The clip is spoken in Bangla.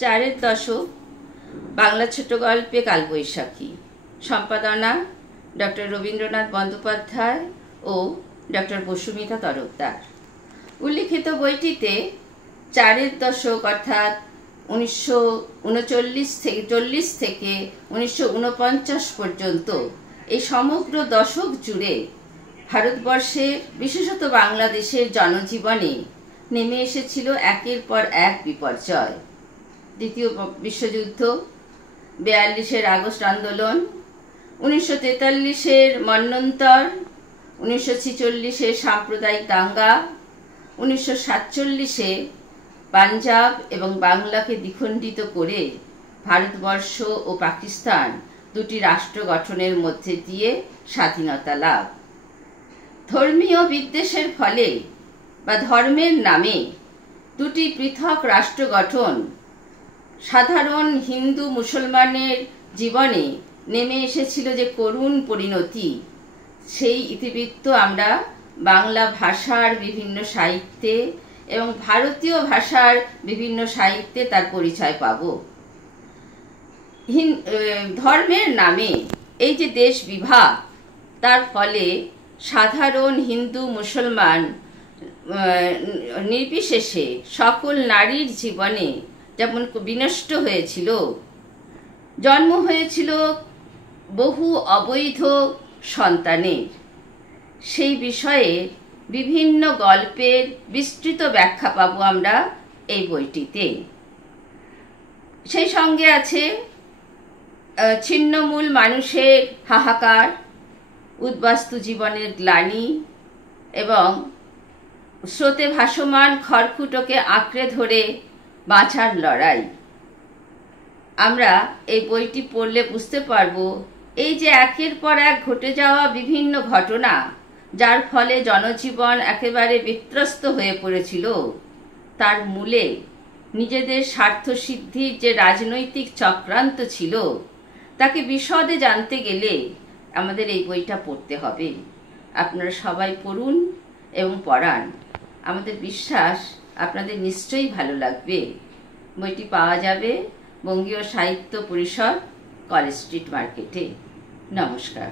চারের দশক বাংলা ছোট গল্পে কালবৈশাখী। সম্পাদনা ডক্টর রবীন্দ্রনাথ বন্দ্যোপাধ্যায় ও ডক্টর বসুমিতা তরফদার। উল্লিখিত বইটিতে চারের দশক অর্থাৎ 1939 থেকে 1949 পর্যন্ত এই সমগ্র দশক জুড়ে ভারতবর্ষের বিশেষত বাংলাদেশের জনজীবনে নেমে এসেছিল একের পর এক বিপর্যয়। দ্বিতীয় বিশ্বযুদ্ধ, 42-এর আগস্ট আন্দোলন, 1943-এর মন্বন্তর, 1946-এর সাম্প্রদায়িক দাঙ্গা, 1947-এ পাঞ্জাব এবং বাংলাকে দ্বিখণ্ডিত করে ভারতবর্ষ ও পাকিস্তান দুটি রাষ্ট্র গঠনের মধ্যে দিয়ে স্বাধীনতা লাভ। ধর্মীয় বিদ্বেষের ফলে বা ধর্মের নামে দুটি পৃথক রাষ্ট্র গঠন সাধারণ হিন্দু মুসলমানের জীবনে নেমে এসেছিল যে করুণ পরিণতি, সেই ইতিবৃত্ত আমরা বাংলা ভাষার বিভিন্ন সাহিত্যে এবং ভারতীয় ভাষার বিভিন্ন সাহিত্যে তার পরিচয় পাব। ধর্মের নামে এই যে দেশ বিভাগ, তার ফলে সাধারণ হিন্দু মুসলমান নির্বিশেষে সকল নারীর জীবনে যেমন বিনষ্ট হয়েছিল, জন্ম হয়েছিল বহু অবৈধ সন্তানের, সেই বিষয়ে বিভিন্ন গল্পের বিস্তৃত ব্যাখ্যা পাবো আমরা এই বইটিতে। সেই সঙ্গে আছে ছিন্নমূল মানুষের হাহাকার, উদ্বাস্তু জীবনের গ্লানি এবং স্রোতে ভাসমান খড়কুটোকে আঁকড়ে ধরে বাঁচার লড়াই। আমরা এই বইটি পড়লে বুঝতে পারবো এই যে একের পর এক ঘটে যাওয়া বিভিন্ন ঘটনা, যার ফলে জনজীবন একেবারে বিত্রস্ত হয়ে পড়েছিল, তার মূলে নিজেদের স্বার্থ সিদ্ধির যে রাজনৈতিক চক্রান্ত ছিল, তাকে বিশদে জানতে গেলে আমাদের এই বইটা পড়তে হবে। আপনারা সবাই পড়ুন এবং পড়ান। আমাদের বিশ্বাস আপনাদের নিশ্চয়ই ভালো লাগবে। বইটি পাওয়া যাবে বঙ্গীয় সাহিত্য পরিষদ, কলেজ স্ট্রিট মার্কেটে। নমস্কার।